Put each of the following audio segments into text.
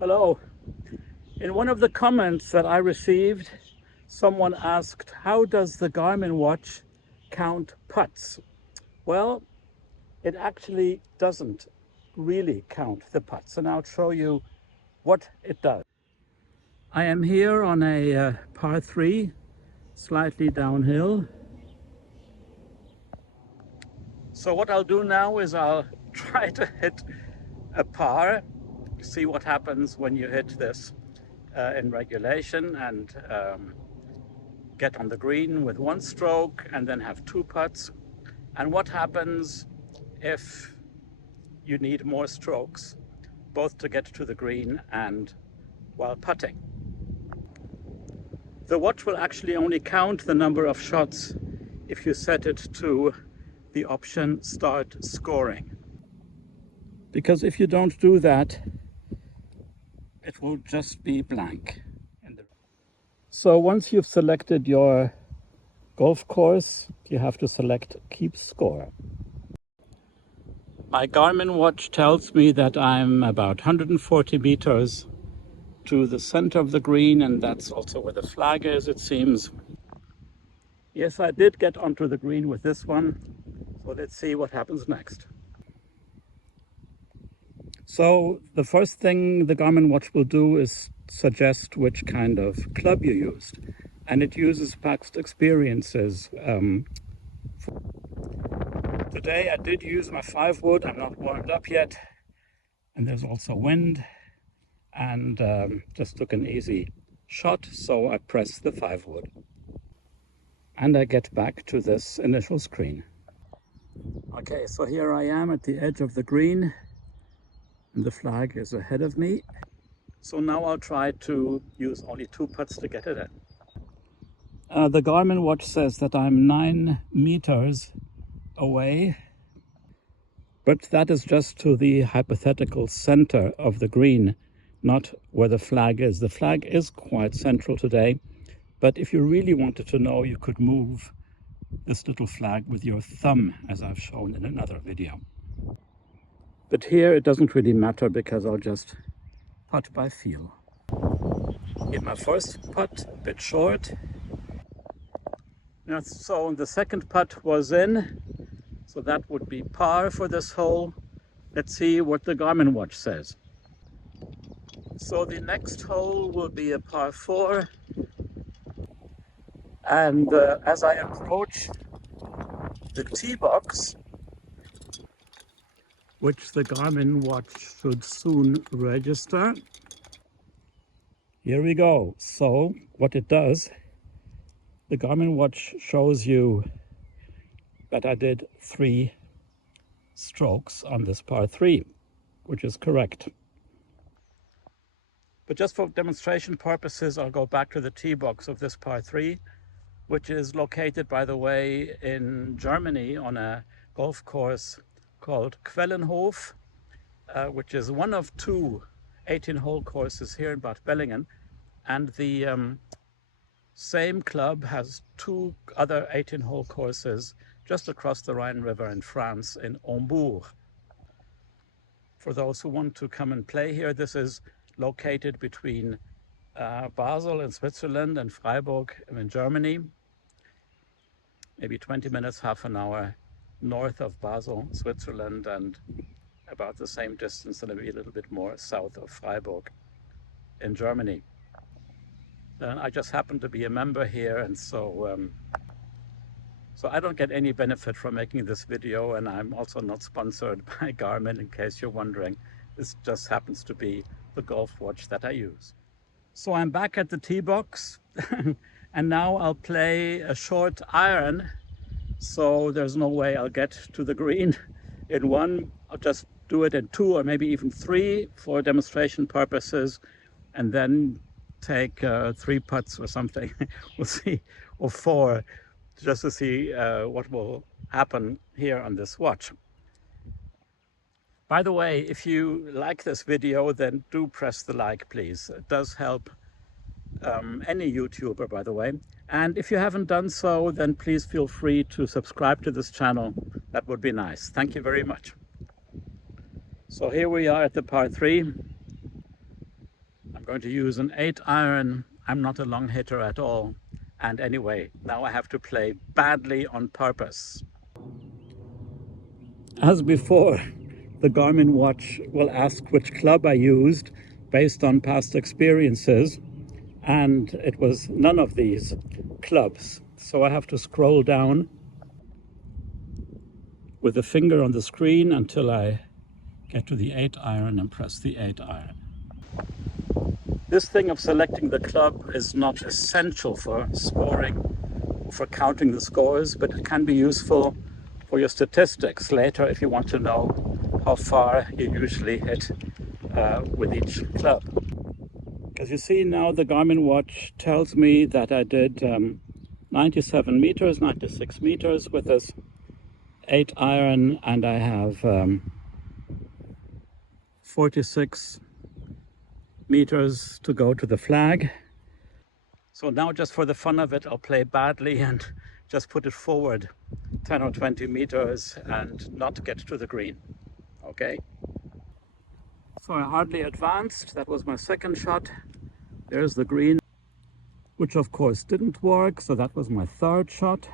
Hello. In one of the comments that I received, someone asked, how does the Garmin watch count putts? Well, it actually doesn't really count the putts, and I'll show you what it does. I am here on a par 3, slightly downhill. So what I'll do now is I'll try to hit a par, see what happens when you hit this in regulation, and get on the green with one stroke and then have two putts. And what happens if you need more strokes, both to get to the green and while putting. The watch will actually only count the number of shots if you set it to the option start scoring. Because if you don't do that, it will just be blank. So once you've selected your golf course, you have to select keep score. My Garmin watch tells me that I'm about 140 meters to the center of the green, and that's also where the flag is, it seems. Yes, I did get onto the green with this one, so let's see what happens next. So the first thing the Garmin watch will do is suggest which kind of club you used, and it uses past experiences. Today I did use my 5-wood. I'm not warmed up yet, and there's also wind, and just took an easy shot, so I press the 5-wood. And I get back to this initial screen. Okay, so here I am at the edge of the green, and the flag is ahead of me. So now I'll try to use only 2 putts to get it in. The Garmin watch says that I'm 9 meters away, but that is just to the hypothetical center of the green, not where the flag is. The flag is quite central today, but if you really wanted to know, you could move this little flag with your thumb, as I've shown in another video. But here it doesn't really matter because I'll just putt by feel. Hit my first putt, a bit short. So the second putt was in, so that would be par for this hole. Let's see what the Garmin watch says. So the next hole will be a par 4. And as I approach the tee box, which the Garmin watch should soon register, here we go. So what it does, the Garmin watch shows you that I did 3 strokes on this par 3, which is correct. But just for demonstration purposes, I'll go back to the tee box of this par 3, which is located, by the way, in Germany on a golf course called Quellenhof, which is one of 2 18-hole courses here in Bad Bellingen. And the same club has 2 other 18-hole courses just across the Rhine River in France, in Hamburg. For those who want to come and play here, this is located between Basel in Switzerland and Freiburg in Germany, maybe 20 minutes, half an hour north of Basel, Switzerland, and about the same distance, and maybe a little bit more south of Freiburg in Germany. And I just happen to be a member here, and so I don't get any benefit from making this video, and I'm also not sponsored by Garmin, in case you're wondering. This just happens to be the golf watch that I use. So I'm back at the tee box, and now I'll play a short iron, so there's no way I'll get to the green in 1. I'll just do it in 2 or maybe even 3 for demonstration purposes, and then take 3 putts or something. We'll see, or 4, just to see what will happen here on this watch. By the way, if you like this video, then do press the like, please. It does help any YouTuber, by the way. And if you haven't done so, then please feel free to subscribe to this channel. That would be nice. Thank you very much. So here we are at the par 3. going to use an 8-iron. I'm not a long hitter at all. And anyway, now I have to play badly on purpose. As before, the Garmin watch will ask which club I used based on past experiences, and it was none of these clubs. So I have to scroll down with the finger on the screen until I get to the 8-iron and press the 8-iron. This thing of selecting the club is not essential for scoring or for counting the scores, but it can be useful for your statistics later if you want to know how far you usually hit with each club. As you see now, the Garmin watch tells me that I did 97 meters, 96 meters with this 8-iron, and I have 46 meters to go to the flag. So now, just for the fun of it, I'll play badly and just put it forward 10 or 20 meters and not get to the green. Okay? So I hardly advanced. That was my second shot. There's the green, which of course didn't work. So that was my third shot.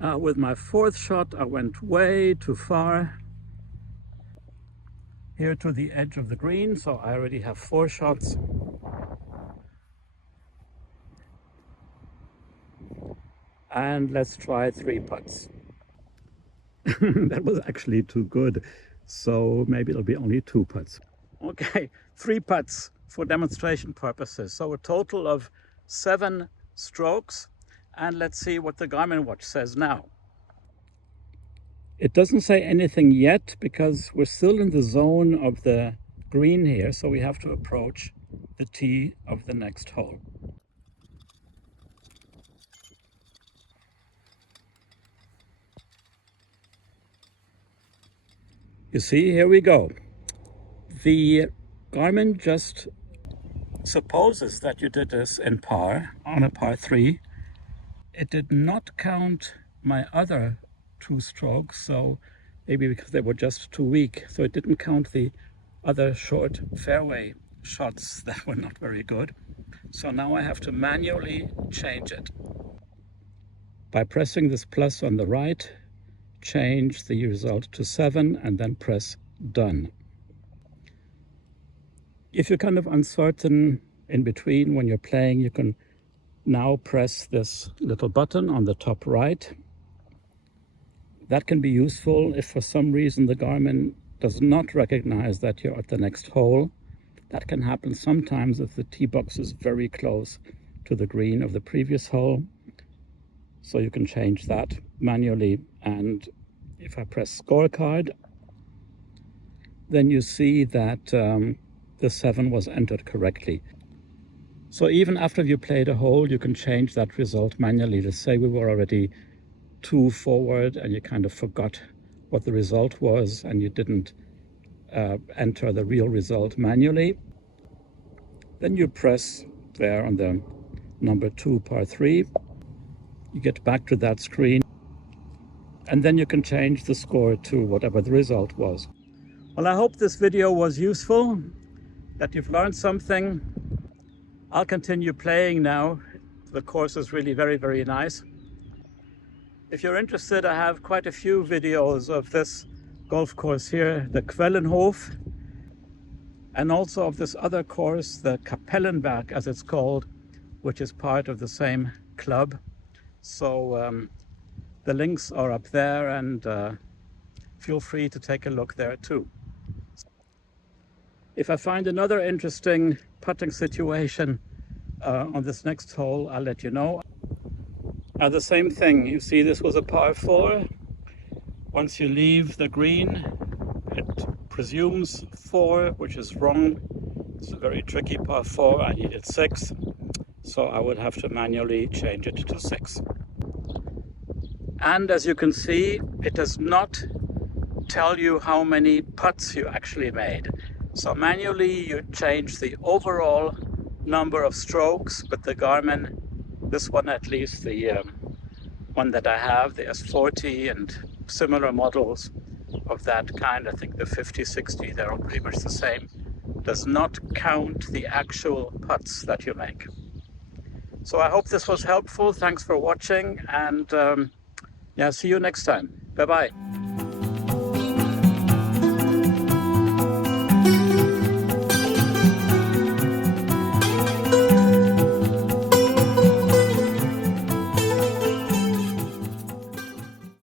With my fourth shot, I went way too far here to the edge of the green, so I already have 4 shots. And let's try 3 putts. That was actually too good, so maybe it'll be only 2 putts. Okay, 3 putts for demonstration purposes. So a total of 7 strokes, and let's see what the Garmin watch says now. It doesn't say anything yet because we're still in the zone of the green here, so we have to approach the tee of the next hole. You see, here we go. The Garmin just supposes that you did this in par, on a par 3. It did not count my other 2 strokes, so maybe because they were just too weak. So it didn't count the other short fairway shots that were not very good. So now I have to manually change it. By pressing this plus on the right, change the result to 7 and then press done. If you're kind of uncertain in between when you're playing, you can now press this little button on the top right. That can be useful if for some reason the Garmin does not recognize that you're at the next hole. That can happen sometimes if the tee box is very close to the green of the previous hole. So you can change that manually. And if I press scorecard, then you see that the 7 was entered correctly. So even after you played a hole, you can change that result manually. Let's say we were already 2 forward and you kind of forgot what the result was and you didn't enter the real result manually. Then you press there on the number 2 par 3. You get back to that screen and then you can change the score to whatever the result was. Well, I hope this video was useful, that you've learned something. I'll continue playing now. The course is really very, very nice. If you're interested, I have quite a few videos of this golf course here, the Quellenhof, and also of this other course, the Kapellenberg as it's called, which is part of the same club. So the links are up there, and feel free to take a look there too. If I find another interesting putting situation on this next hole, I'll let you know. The same thing, you see this was a par 4. Once you leave the green, it presumes 4, which is wrong. It's a very tricky par 4, I needed 6. So I would have to manually change it to 6. And as you can see, it does not tell you how many putts you actually made. So manually you change the overall number of strokes, but the Garmin, this one at least, the one that I have, the S40 and similar models, of that kind, I think the 50, 60, they're all pretty much the same, does not count the actual putts that you make. So I hope this was helpful. Thanks for watching, and yeah, see you next time. Bye-bye.